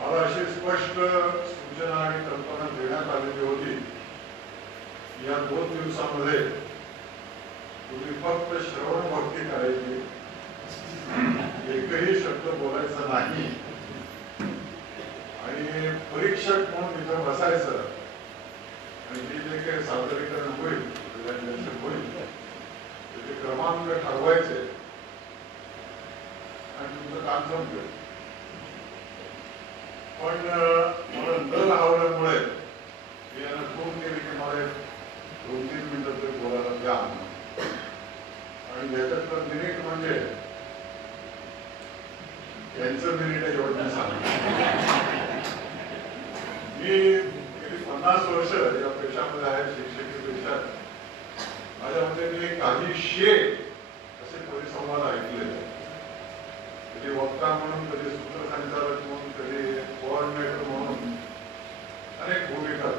मला अशी स्पष्ट सूचना आणि कल्पना देण्यात आलेली होती, या 2 दिवसामध्ये तुम्ही फक्त श्रवण भक्ती करायची, एकही शब्द बोलायचा नाही आणि परीक्षक म्हणून इथं बसायचं आणि जे काही सादरीकरण होईल, प्रेझेंटेशन होईल, त्याचे क्रमांक ठरवायचे आणि तुमचं काम संपलं. पण मला न लावल्यामुळे मी यांना फोन केली की मला 2-3 मिनिटं तरी बोलायला द्या. आणि याच्यातलं मिनिट म्हणजे यांचं मिनिट एवढं सांगितलं. मी गेली 50 वर्ष या पेशामध्ये आहे, शिक्षकी पेशात. माझ्या मते मी काही 100 असे परिसंवाद ऐकले. कधी वक्ता म्हणून, कधी सूत्रसंचालक म्हणून, कधी कोऑर्डिनेटर म्हणून अनेक भूमिका.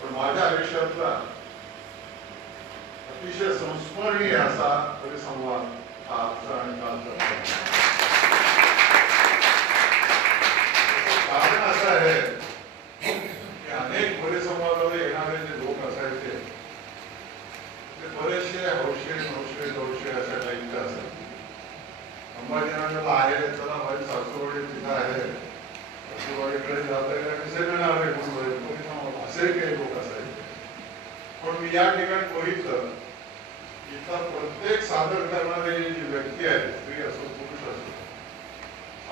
पण माझ्या आयुष्यातला अतिशय संस्मरणीय असा परिसंवाद हा आजचा आणि कालचा. कारण असं आहे की अनेक परिसंवादाला येणारे जे लोक असायचे ते बरेचसे हौशे अशा टाईपचे असायचे. अंबाजीनगरला आहे, चला माझी सासूवाडी तिथं आहे, सासूवाडीकडे जाता येईल, सेमिनार आहे म्हणून असे काही लोक असायचे. पण मी या ठिकाणी बघितलं, इथं प्रत्येक सादर करणारी जी व्यक्ती आहे, स्त्री असो पुरुष असो,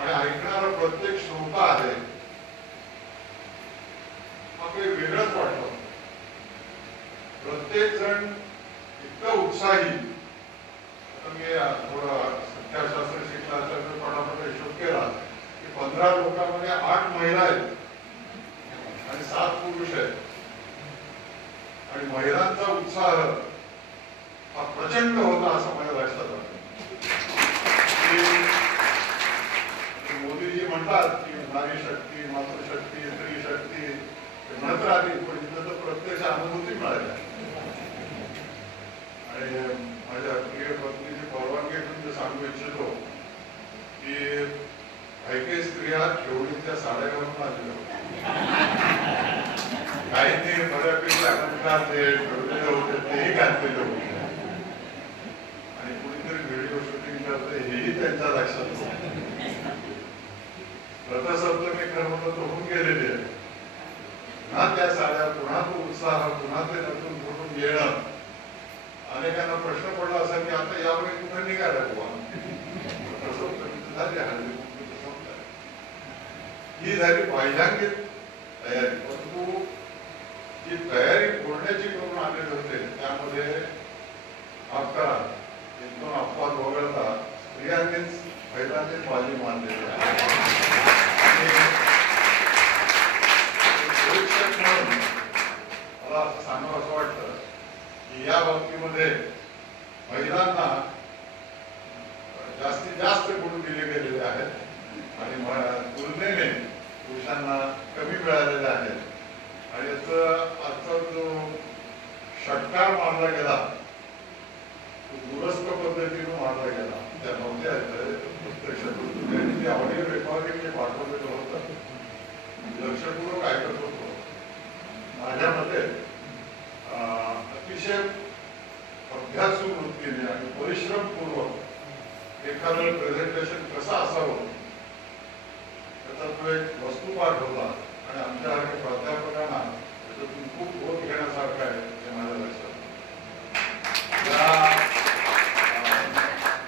आणि ऐकणारा प्रत्येक श्रोता आहे, हा काही वेगळंच वाटलं. प्रत्येक जण इतकं उत्साही. आता मी थोडं संख्याशास्त्र शिकला असल्यामुळे फटाफट हिशोब केला की 15 लोकांमध्ये 8 महिला आहेत आणि 7 पुरुष आहेत. आणि महिलांचा उत्साह हा प्रचंड होता असं माझ्या लक्षात आलं. मोदीजी म्हणतात की नारी शक्ती, मातृशक्ती, स्त्री शक्ती म्हणत राहते, पण इथं तर प्रत्यक्ष अनुभूती मिळाल्या. आणि माझ्या प्रिय पत्नीची परवानगी घेऊन सांगू इच्छितो की काही स्त्रिया केवढीच्या साड्या घालून आलेल्या होत्या. काहींनी बऱ्यापैकी ठेवलेले होते, तेही घातलेले होते. आणि कुणीतरी व्हिडिओ शूटिंग करते हेही त्यांच्या लक्षात होतं. रथसप्तमी कर्म तर होऊन गेलेले आहे. पुन्हा त्या साड्या, पुन्हा तो उत्साह, पुन्हा ते नटून फुटून येणं. अनेकांना प्रश्न पडला असेल की आता यावेळी कुठे निघाला बुवा, झाली हल्ली ही झाली पहिल्यांदा तयारी. परंतु जी तयारी बोलण्याची करून आलेले होते त्यामध्ये आपला 1-2 अपवाद वगळता स्त्रियांनीच पहिल्यांदाच बाजी मानलेली आहे. मला असं सांगावं असं वाटतं की या बाबतीमध्ये महिलांना जास्तीत जास्त गुण दिले गेलेले आहेत आणि तुलनेने पुरुषांना कमी मिळालेले आहेत. आणि आजचा जो षटकार मारला गेला तो दुरस्त पद्धतीने मारला गेला. त्या नव्हत्या प्रत्यक्ष ऑडिओ रेकॉर्डिंग जे पाठवलेलं होतं, लक्षपूर्वक ऐकत होतो. माझ्या मते अतिशय अभ्यासू वृत्तीने आणि परिश्रमपूर्वक एखादं प्रेझेंटेशन कसं असावं त्याचा तो एक वस्तुपाठ होता. आणि आमच्यासारख्या प्राध्यापकांना त्याच्यातून खूप बोध घेण्यासारखं आहे हे माझ्या लक्षात. या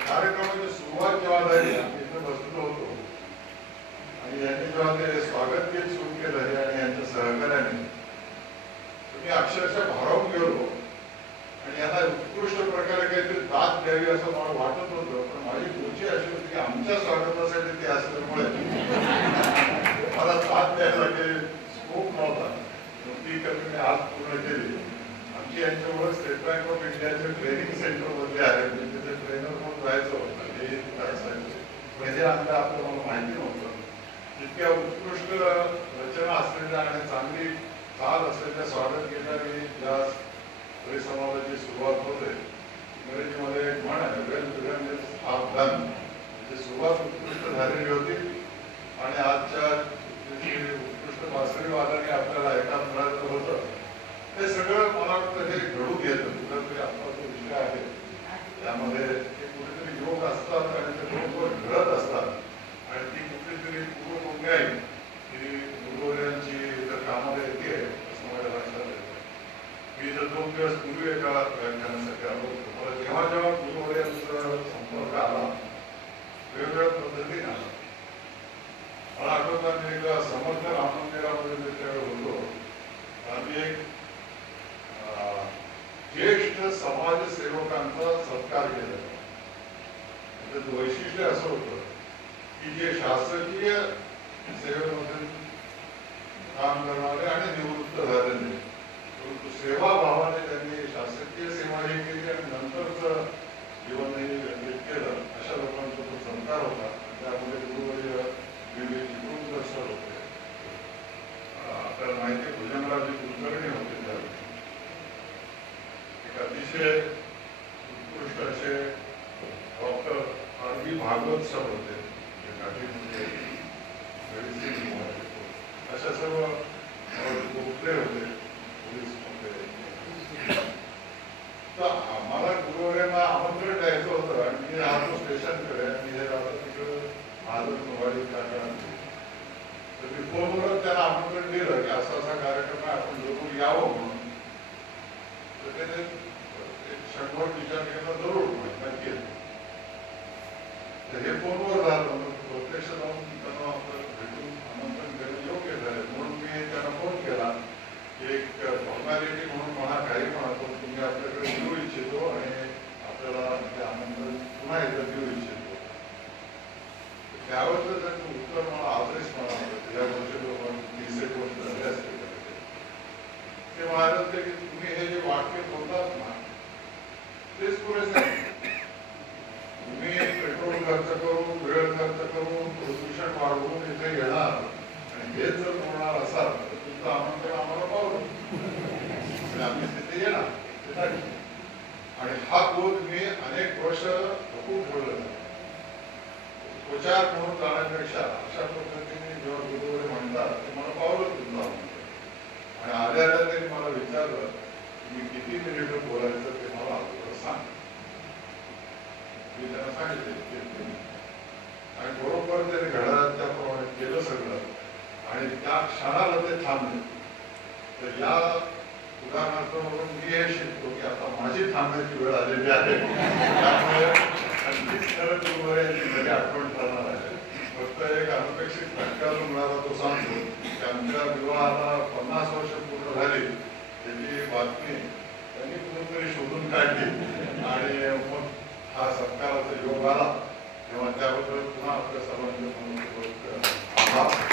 कार्यक्रमाची सुरुवात जेव्हा झाली, आम्ही इथे बसलो होतो आणि यांनी जेव्हा ते स्वागत गीत सुरू केलं हे आणि यांच्या सहकार्याने, मी अक्षरशः भारावून गेलो. आणि यांना उत्कृष्ट प्रकारे काहीतरी दाद द्यावी असं मला वाटत होतं. पण माझी रुची अशी होती की आमच्या स्वागतासाठी ते असल्यामुळे मला दाद द्यायला काही स्कोप नव्हता. ती कमी आज पूर्ण केली. आमची यांच्यामुळे स्टेट बँक ऑफ इंडियाचे ट्रेनिंग सेंटर मधले आहे, तिथे ट्रेनर म्हणून जायचं होतं. हे आपल्याला माहिती नव्हतं. इतक्या उत्कृष्ट रचना असलेल्या आणि चांगली चाल असलेल्या स्वागत घेणारी या परिसंवादाची सुरुवात होते. इंग्रजीमध्ये एक म्हण आहे, well begun is half done. सुरुवात उत्कृष्ट झालेली होती आणि आजच्या कधी नाही. मला आठवतं मी एकदा समर्थ राम मंदिरामध्ये त्यावेळेस होतो. आम्ही एक ज्येष्ठ समाजसेवकांचा सत्कार केला. त्याचं वैशिष्ट्य असं होतं की जे शासकीय सेवेमध्ये काम करणारे आणि निवृत्त झालेले, परंतु सेवाभावाने त्यांनी शासकीय सेवाही केली आणि नंतरचं जीवनही व्यतीत केलं, अशा लोकांचा तो संस्कार होता. त्यामध्ये गुरुवर्य विवेक सर होते. आपल्याला माहिती भुजंगरावजी कुलकर्णी होते. त्यावेळी एक अतिशय उत्कृष्ट असे डॉक्टर आर.बी. भागवत सर होते. अशा सर्व गोखले होते पोलीस मध्ये. तर आम्हाला गुरुवर्यांना आमंत्रण द्यायचं होतं आणि मी राहतो स्टेशनकडे आणि हे राहतो तिकडं माझं मोबाईल काढणार. तर मी फोनवरच त्यांना आमंत्रण दिलं की असा असा कार्यक्रम आहे, आपण जरूर यावं म्हणून. तर त्याने 100 विचार जरूर नक्की. तर हे फोनवर झालं, प्रत्यक्ष जाऊन त्यांना भेटून आमंत्रण देणं योग्य झालं. म्हणून मी त्यांना फोन केला. एक फॉर्मॅलिटी म्हणून म्हणा काही म्हणा, पण तुम्ही आपल्याकडे देऊ इच्छितो आणि आपल्याला ते आमंत्रण पुन्हा एकदा देऊ इच्छितो. त्यावरचं त्याचं उत्तर मला आजच म्हणालं. या गोष्टी 30 वर्ष झाले असते. ते म्हणाले की तुम्ही हे जे वाक्य बोलतात ना तेच पुरेसे. तुम्ही पेट्रोल खर्च करून, वेळ खर्च करून, प्रदूषण वाढवून इथे येणार आणि हेच जर बोलणार असाल तर तुमचं आमंत्रण आम्हाला पावलं, आम्ही तिथे येणार. आणि हा बोध मी अनेक वर्ष खूप बोललो. उपचार म्हणून जाण्यापेक्षा अशा पद्धतीने जेव्हा गुरुवर्य म्हणतात ते मला पावलं तुमचं आमंत्रण. आणि आल्या त्यांनी मला विचारलं मी किती मिनिटं बोलायचं ते मला अगोदर सांग. मी त्यांना सांगितले आणि बरोबर त्यांनी घड्याळात त्याप्रमाणे केलं सगळं आणि त्या क्षणाला ते थांबले. तर या उदाहरणातून मी हे शिकतो की आता माझी थांबण्याची वेळ आलेली आहे. त्यामुळे अगदीच खरं गुरुवर्यांची घरी आठवण ठरणार आहे. फक्त एक अनपेक्षित फटका जो मिळाला तो सांगतो की आमच्या विवाहाला 50 वर्ष पूर्ण झाली. त्याची बातमी त्यांनी कुठूनतरी शोधून काढली आणि मग हा सत्काराचा योग आला. तेव्हा त्याबद्दल पुन्हा आपल्या सर्वांचे आभार.